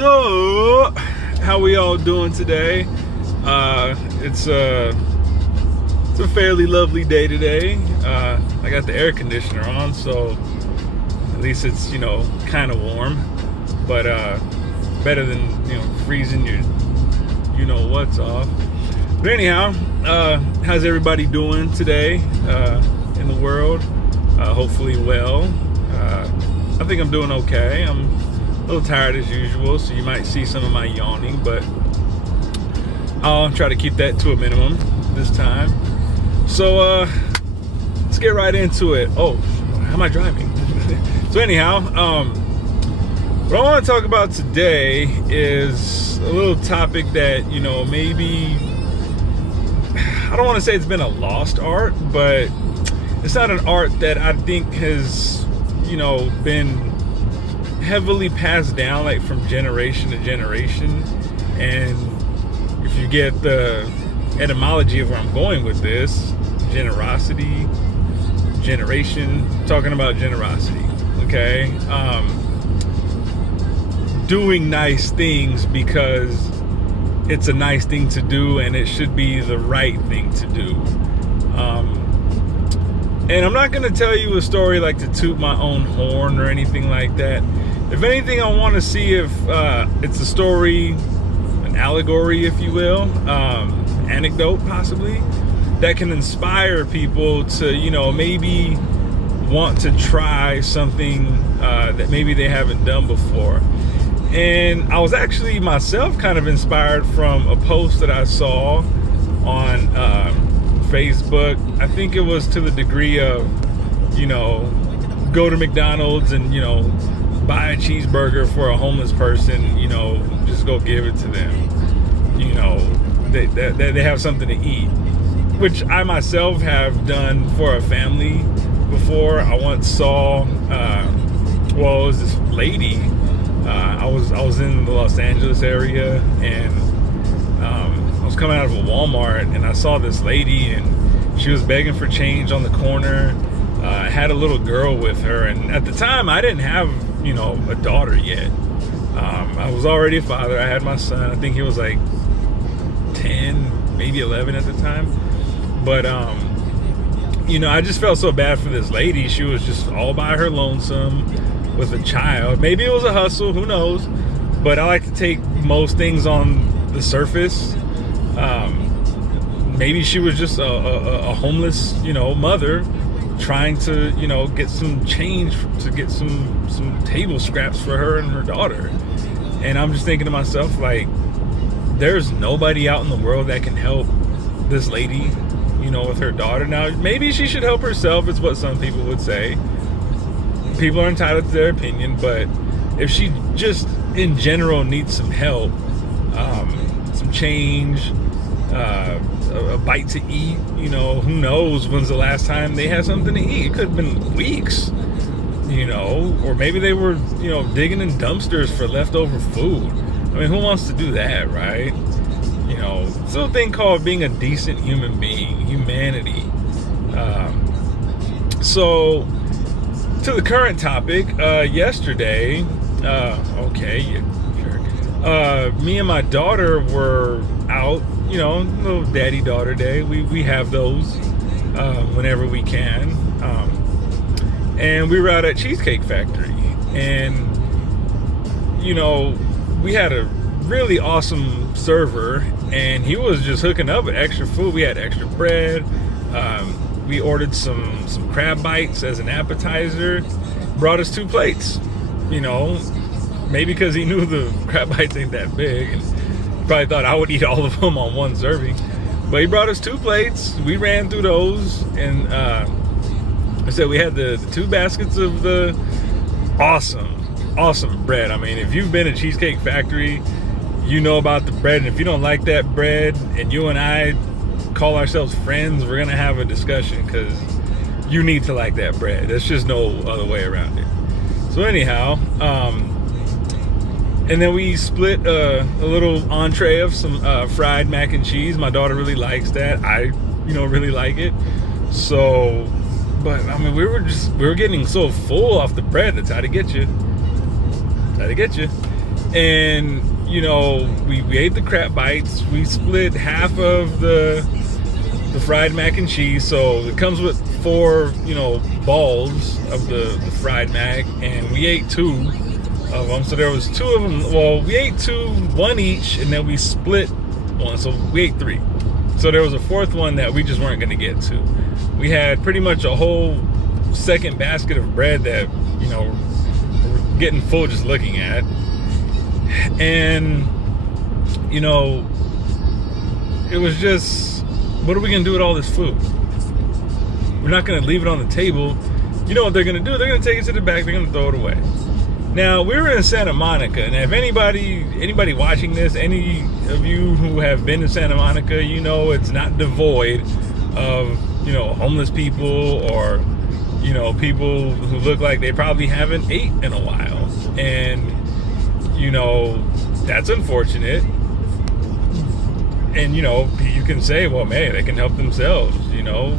So, how we all doing today? It's a fairly lovely day today. I got the air conditioner on, so at least it's, kind of warm, but better than, freezing your what's off. But anyhow, how's everybody doing today in the world? Hopefully well. I think I'm doing okay. I'm a little tired as usual, so you might see some of my yawning, but I'll try to keep that to a minimum this time. So let's get right into it. Oh, how am I driving? So anyhow, what I want to talk about today is a little topic that, maybe, I don't want to say it's been a lost art, but it's not an art that I think has, been heavily passed down, like from generation to generation. And if you get the etymology of where I'm going with this, generosity, generation, talking about generosity, okay? Doing nice things because it's a nice thing to do and it should be the right thing to do. And I'm not going to tell you a story like to toot my own horn or anything like that. If anything, I want to see if it's a story, an allegory, if you will, anecdote possibly, that can inspire people to, maybe want to try something that maybe they haven't done before. And I was actually myself kind of inspired from a post that I saw on Facebook. I think it was to the degree of, go to McDonald's and, buy a cheeseburger for a homeless person, just go give it to them. They have something to eat, which I myself have done for a family before. I once saw, it was this lady. I was in the Los Angeles area, and I was coming out of a Walmart, and I saw this lady, and she was begging for change on the corner. I had a little girl with her, and at the time I didn't have, a daughter yet. I was already a father. I had my son. I think he was like 10, maybe 11 at the time. But I just felt so bad for this lady. She was just all by her lonesome with a child. Maybe it was a hustle, who knows? But I like to take most things on the surface. Maybe she was just a homeless, mother trying to, get some change to get some table scraps for her and her daughter. And I'm just thinking to myself, like, there's nobody out in the world that can help this lady, with her daughter. Now, maybe she should help herself, is what some people would say. People are entitled to their opinion, but if she just in general needs some help, some change, a bite to eat, who knows when's the last time they had something to eat? It could have been weeks, or maybe they were, digging in dumpsters for leftover food. I mean, who wants to do that, right? It's a thing called being a decent human being, humanity. So, to the current topic, yesterday, me and my daughter were out, little daddy-daughter day. We have those whenever we can. And we were out at Cheesecake Factory. And, we had a really awesome server, and he was just hooking up with extra food. We had extra bread. We ordered some crab bites as an appetizer. Brought us 2 plates. Maybe because he knew the crab bites ain't that big, and probably thought I would eat all of them on one serving. But he brought us 2 plates. We ran through those, and I said we had the 2 baskets of the awesome bread. I mean, if you've been to Cheesecake Factory, you know about the bread. And if you don't like that bread, and you and I call ourselves friends, we're gonna have a discussion, because you need to like that bread. There's just no other way around it. So anyhow, and then we split a little entree of some fried mac and cheese. My daughter really likes that. I, really like it. So, but I mean, we were getting so full off the bread. That's how to get you. And you know, we ate the crab bites. We split half of the fried mac and cheese, so it comes with 4, you know, balls of the fried mac, and we ate 2 of them. So there was 2 of them. Well, we ate 2, 1 each, and then we split 1, so we ate 3. So there was a 4th one that we just weren't going to get to. We had pretty much a whole second basket of bread that, you know, we're getting full just looking at. And, you know, it was just, what are we going to do with all this food? We're not going to leave it on the table. You know what they're going to do? They're going to take it to the back. They're going to throw it away. Now, we were in Santa Monica, and if anybody watching this, any of you who have been to Santa Monica, you know it's not devoid of, you know, homeless people or, you know, people who look like they probably haven't ate in a while. And, you know, that's unfortunate. And, you know, you can say, well, man, they can help themselves, you know.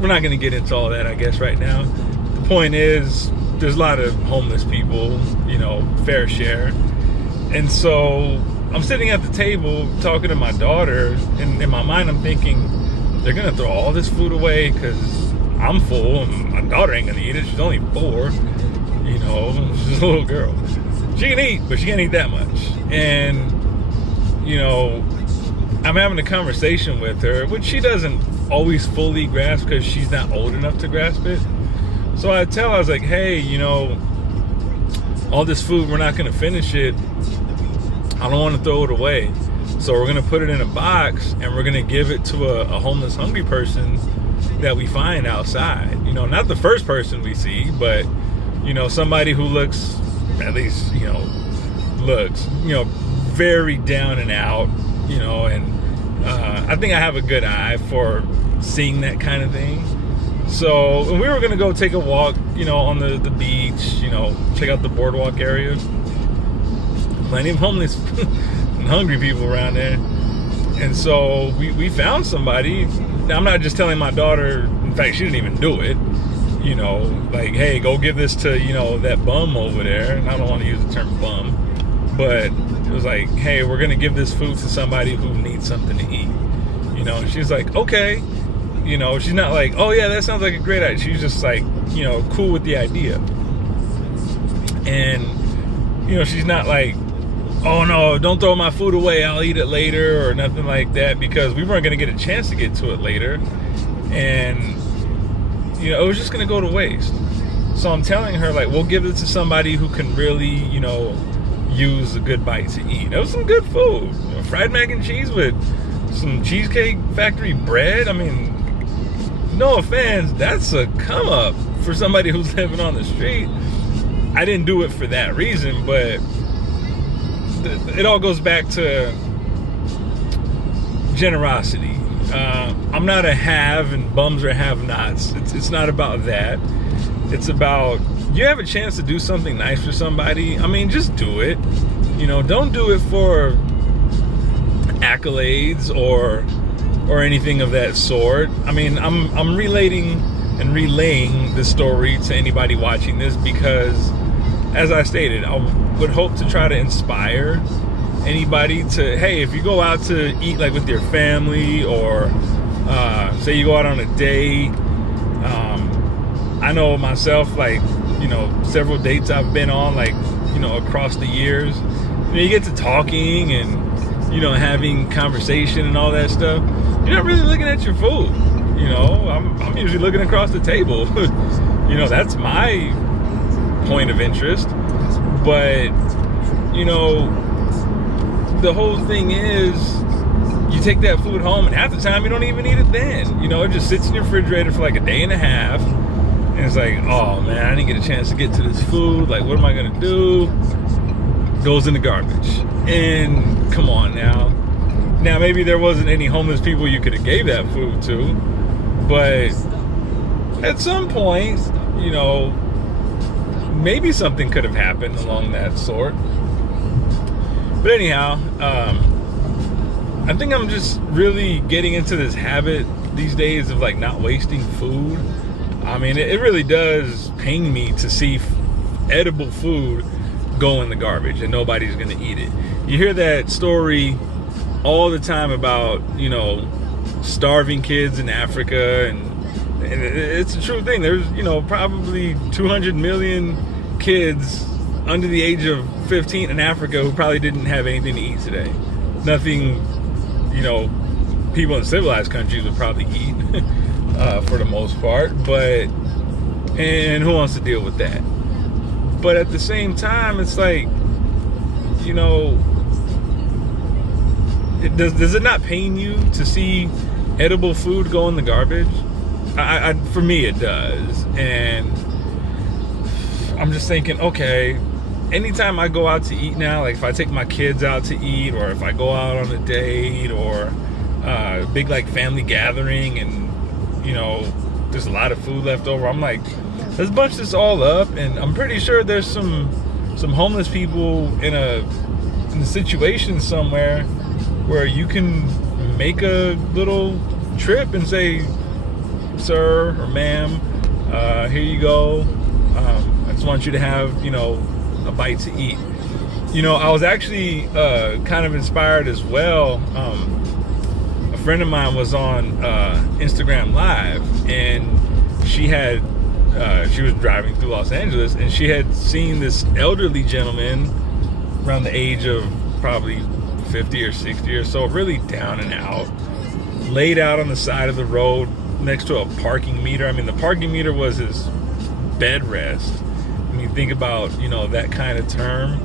We're not going to get into all that, I guess, right now. The point is, there's a lot of homeless people, you know, fair share. And so I'm sitting at the table talking to my daughter, and in my mind I'm thinking, they're going to throw all this food away because I'm full, and my daughter ain't going to eat it. She's only 4, you know, she's a little girl. She can eat, but she can't eat that much. And, you know, I'm having a conversation with her, which she doesn't always fully grasp because she's not old enough to grasp it. So I was like, hey, you know, all this food, we're not going to finish it. I don't want to throw it away. So we're going to put it in a box, and we're going to give it to a homeless, hungry person that we find outside. You know, not the first person we see, but, you know, somebody who looks, at least, you know, looks, you know, very down and out, you know, and I think I have a good eye for seeing that kind of thing. So, and we were going to go take a walk, you know, on the beach, you know, check out the boardwalk area. Plenty of homeless and hungry people around there. And so we found somebody. Now, I'm not just telling my daughter, in fact, she didn't even do it, you know, like, hey, go give this to, you know, that bum over there. And I don't want to use the term bum, but it was like, hey, we're going to give this food to somebody who needs something to eat, you know. And she's like, okay. You know, she's not like, oh yeah, that sounds like a great idea. She's just like, you know, cool with the idea. And, you know, she's not like, oh no, don't throw my food away, I'll eat it later, or nothing like that, because we weren't going to get a chance to get to it later. And, you know, it was just going to go to waste. So I'm telling her, like, we'll give it to somebody who can really, you know, use a good bite to eat. It was some good food. You know, fried mac and cheese with some Cheesecake Factory bread. I mean, no offense, that's a come up for somebody who's living on the street. I didn't do it for that reason, but it all goes back to generosity. I'm not a have and bums are have-nots. It's not about that. It's about, you have a chance to do something nice for somebody, I mean, just do it. You know, don't do it for accolades or anything of that sort. I mean, I'm relating and relaying the story to anybody watching this because, as I stated, I would hope to try to inspire anybody to, hey, if you go out to eat like with your family, or say you go out on a date. I know myself, like, you know, several dates I've been on, like, you know, across the years, you know, you get to talking and, you know, having conversation and all that stuff. You're not really looking at your food, you know. I'm usually looking across the table. You know, that's my point of interest. But, you know, the whole thing is, you take that food home, and half the time you don't even eat it then. You know, it just sits in your refrigerator for like a day and a half, and it's like, oh man, I didn't get a chance to get to this food. Like, what am I gonna do? Goes in the garbage. And come on now. Now, maybe there wasn't any homeless people you could have gave that food to, but at some point, you know, maybe something could have happened along that sort. But anyhow, I think I'm just really getting into this habit these days of like not wasting food. I mean, it really does pain me to see edible food go in the garbage and nobody's gonna eat it. You hear that story all the time about, you know, starving kids in Africa, and it's a true thing. There's, you know, probably 200 million kids under the age of 15 in Africa who probably didn't have anything to eat today. Nothing, you know, people in civilized countries would probably eat for the most part, but, and who wants to deal with that? But at the same time, it's like, you know, does it not pain you to see edible food go in the garbage? For me, it does. And I'm just thinking, okay, anytime I go out to eat now, like if I take my kids out to eat, or if I go out on a date, or a big like family gathering, and, you know, there's a lot of food left over, I'm like, let's bunch this all up. And I'm pretty sure there's some homeless people in a situation somewhere where you can make a little trip and say, sir or ma'am, here you go. I just want you to have, you know, a bite to eat. You know, I was actually kind of inspired as well. A friend of mine was on Instagram Live, and she was driving through Los Angeles, and she had seen this elderly gentleman around the age of probably 50 or 60 or so, really down and out, laid out on the side of the road next to a parking meter. I mean, the parking meter was his bed rest. When you think about, you know, that kind of term.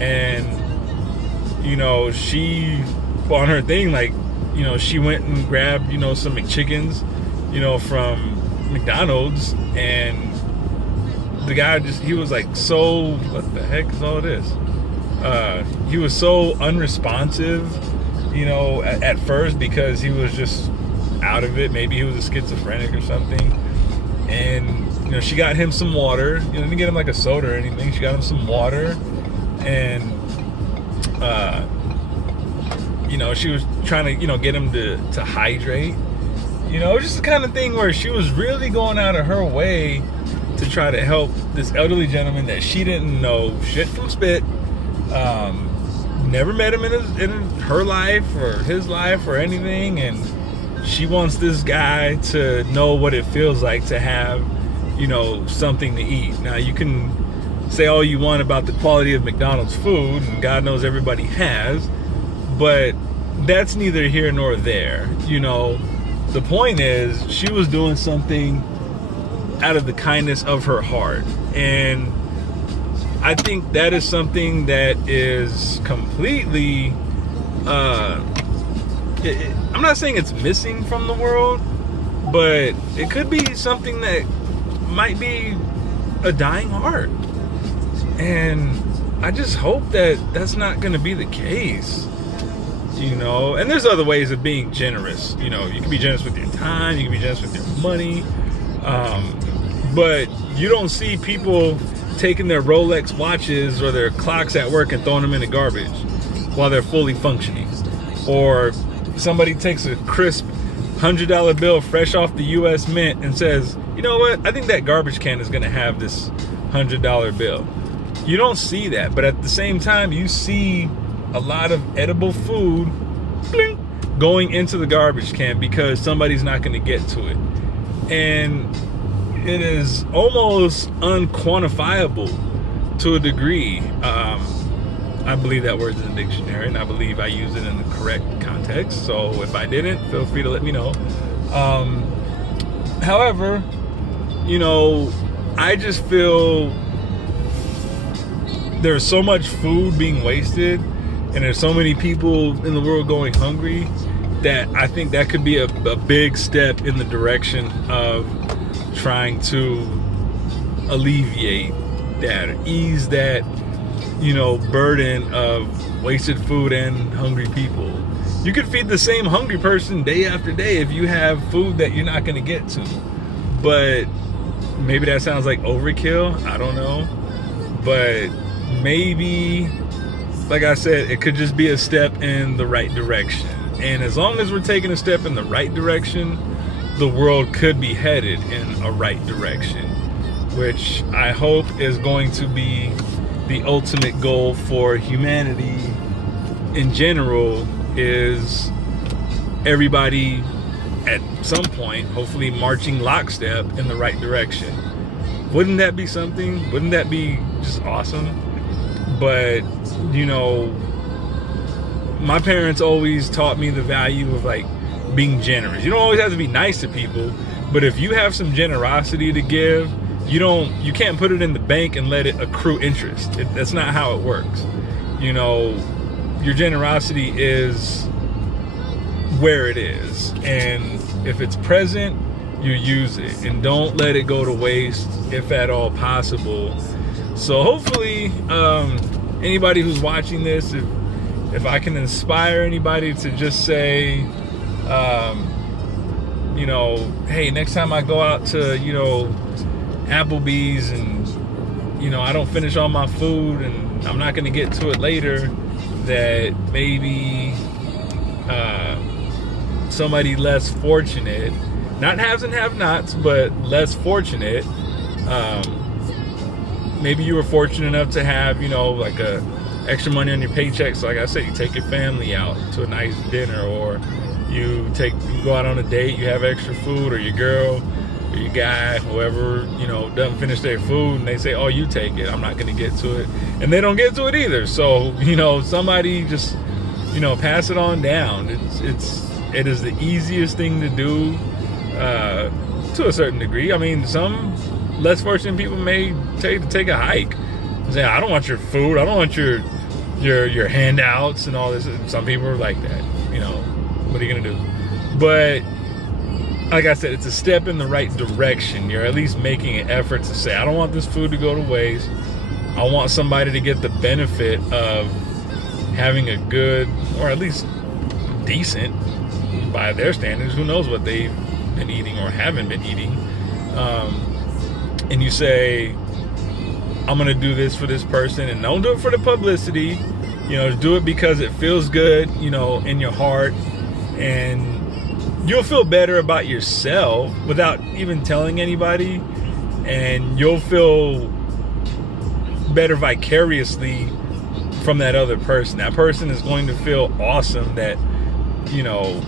And, you know, she, on her thing, like, you know, she went and grabbed, you know, some McChickens, you know, from McDonald's, and the guy just, he was like, so, what the heck is all this? He was so unresponsive, you know, at first, because he was just out of it. Maybe he was a schizophrenic or something. And, you know, she got him some water. You know, didn't get him like a soda or anything. She got him some water, and you know, she was trying to, you know, get him to hydrate. You know, just the kind of thing where she was really going out of her way to try to help this elderly gentleman that she didn't know shit from spit. Never met him in her life or his life or anything, and she wants this guy to know what it feels like to have, you know, something to eat. Now, you can say all you want about the quality of McDonald's food, and God knows everybody has, but that's neither here nor there. You know, the point is, she was doing something out of the kindness of her heart, and I think that is something that is completely, I'm not saying it's missing from the world, but it could be something that might be a dying art. And I just hope that that's not going to be the case, you know. And there's other ways of being generous. You know, you can be generous with your time, you can be generous with your money, but you don't see people taking their Rolex watches or their clocks at work and throwing them in the garbage while they're fully functioning. Or somebody takes a crisp $100 bill fresh off the US Mint and says, you know what, I think that garbage can is going to have this $100 bill. You don't see that, but at the same time, you see a lot of edible food going into the garbage can because somebody's not going to get to it. And it is almost unquantifiable to a degree. I believe that word's in the dictionary, and I believe I use it in the correct context. So if I didn't, feel free to let me know. However, you know, I just feel there's so much food being wasted, and there's so many people in the world going hungry, that I think that could be a big step in the direction of trying to alleviate that, or ease that, you know, burden of wasted food and hungry people. You could feed the same hungry person day after day if you have food that you're not going to get to. But maybe that sounds like overkill. I don't know. But maybe, like I said, it could just be a step in the right direction. And as long as we're taking a step in the right direction, the world could be headed in a right direction, which I hope is going to be the ultimate goal for humanity in general is everybody at some point, hopefully marching lockstep in the right direction. Wouldn't that be something? Wouldn't that be just awesome? But, you know, my parents always taught me the value of like being generous. You don't always have to be nice to people, but if you have some generosity to give, you can't put it in the bank and let it accrue interest. That's not how it works. You know, your generosity is where it is, and if it's present, you use it, and don't let it go to waste if at all possible. So hopefully anybody who's watching this, if I can inspire anybody to just say, you know, hey, next time I go out to, you know, Applebee's and, you know, I don't finish all my food and I'm not going to get to it later, that maybe somebody less fortunate, not haves and have-nots, but less fortunate, maybe you were fortunate enough to have, you know, like a extra money on your paycheck. So like I said, you take your family out to a nice dinner, or you go out on a date, you have extra food, or your girl or your guy, whoever, you know, doesn't finish their food, and they say, oh, you take it, I'm not going to get to it, and they don't get to it either. So, you know, somebody just, you know, pass it on down. It is the easiest thing to do, to a certain degree. I mean, some less fortunate people may take a hike and say, I don't want your food, I don't want your handouts and all this. Some people are like that, you know, what are you gonna do? But like I said, it's a step in the right direction. You're at least making an effort to say, I don't want this food to go to waste. I want somebody to get the benefit of having a good, or at least decent, by their standards, who knows what they've been eating or haven't been eating, and you say, I'm gonna do this for this person, and don't do it for the publicity, you know, do it because it feels good, you know, in your heart, and you'll feel better about yourself without even telling anybody, and you'll feel better vicariously from that other person. That person is going to feel awesome that, you know,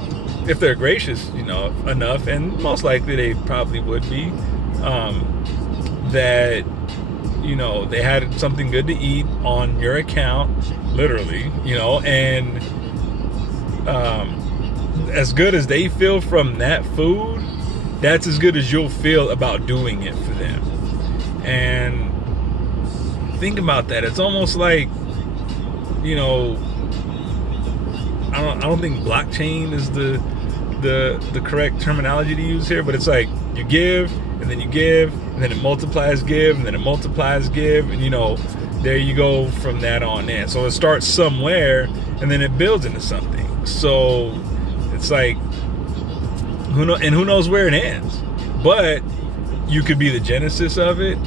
if they're gracious, you know, enough, and most likely they probably would be, that, you know, they had something good to eat on your account, literally, you know, and as good as they feel from that food, that's as good as you'll feel about doing it for them. And think about that. It's almost like, you know, I don't think blockchain is the correct terminology to use here, but it's like you give, and then you give, and then it multiplies give, and then it multiplies give, and, you know, there you go from that on in. So it starts somewhere, and then it builds into something. So it's like, who knows where it ends? But you could be the genesis of it,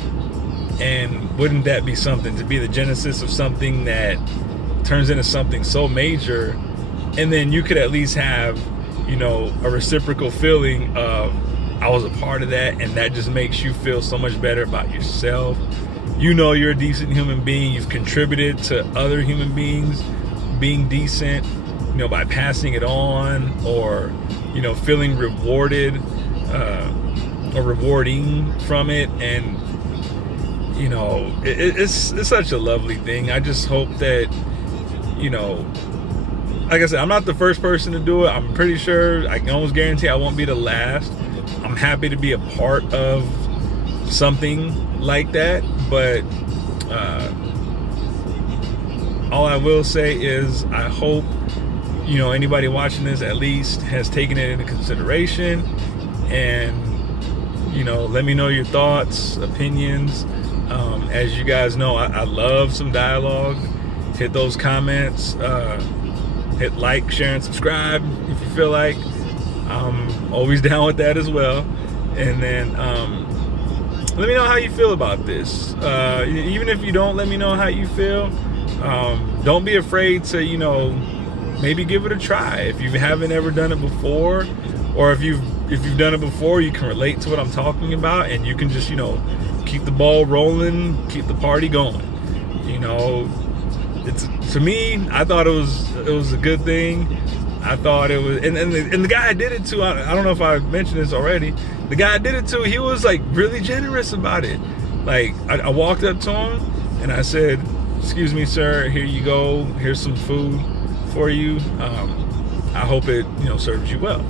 and wouldn't that be something, to be the genesis of something that turns into something so major? And then you could at least have, you know, a reciprocal feeling of, I was a part of that, and that just makes you feel so much better about yourself. You know, you're a decent human being. You've contributed to other human beings being decent, you know, by passing it on, or, you know, feeling rewarded, or rewarding from it. And, you know, it's such a lovely thing. I just hope that, you know, like I said, I'm not the first person to do it. I'm pretty sure, I can almost guarantee I won't be the last. I'm happy to be a part of something like that, but all I will say is I hope, you know, anybody watching this at least has taken it into consideration, and, you know, let me know your thoughts, opinions. As you guys know, I love some dialogue. Hit those comments, hit like, share, and subscribe if you feel like. I'm always down with that as well. And then let me know how you feel about this. Even if you don't let me know how you feel, don't be afraid to, you know, maybe give it a try if you haven't ever done it before, or if you've done it before, you can relate to what I'm talking about, and you can just, you know, keep the ball rolling, keep the party going. You know, it's, to me, I thought it was a good thing. I thought it was, and the guy I did it to, I don't know if I mentioned this already. The guy I did it to, he was like really generous about it. Like I walked up to him and I said, "Excuse me, sir. Here you go. Here's some food for you. I hope it, you know, serves you well."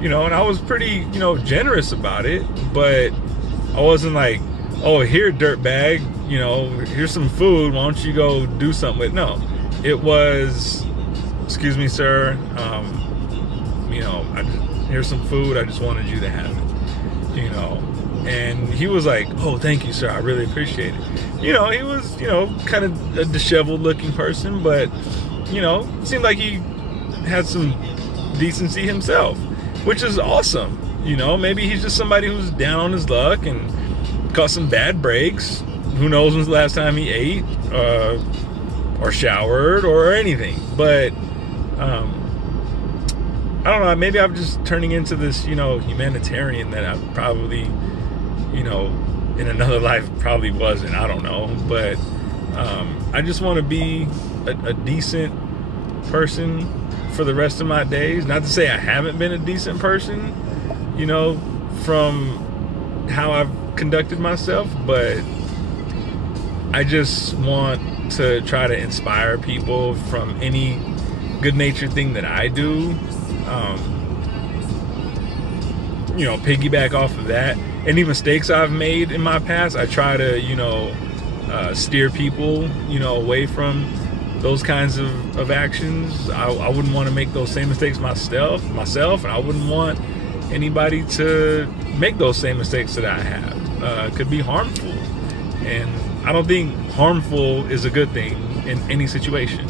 You know, and I was pretty, you know, generous about it, but I wasn't like, "Oh, here, dirtbag. You know, here's some food. Why don't you go do something with it?" No, it was, "Excuse me, sir. You know, here's some food. I just wanted you to have it." You know, and he was like, "Oh, thank you, sir. I really appreciate it." You know, he was, you know, kind of a disheveled looking person, but, you know, seemed like he had some decency himself, which is awesome. You know, maybe he's just somebody who's down on his luck and caught some bad breaks. Who knows when's the last time he ate or showered or anything. But I don't know, maybe I'm just turning into this, you know, humanitarian that I probably, you know, in another life probably wasn't. I don't know. But I just want to be a decent person for the rest of my days. Not to say I haven't been a decent person, you know, from how I've conducted myself, but I just want to try to inspire people from any good-natured thing that I do. You know, piggyback off of that. Any mistakes I've made in my past, I try to, you know, steer people, you know, away from those kinds of actions. I wouldn't want to make those same mistakes myself, and I wouldn't want anybody to make those same mistakes that I have. It could be harmful, and I don't think harmful is a good thing in any situation.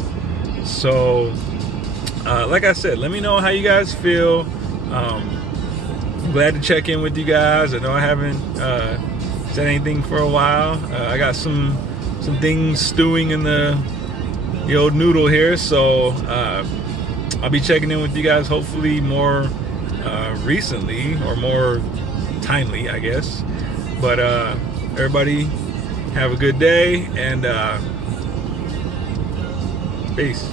So, like I said, let me know how you guys feel. I'm glad to check in with you guys. I know I haven't said anything for a while. I got some things stewing in the old noodle here, so I'll be checking in with you guys hopefully more recently, or more timely, I guess. But everybody have a good day, and peace.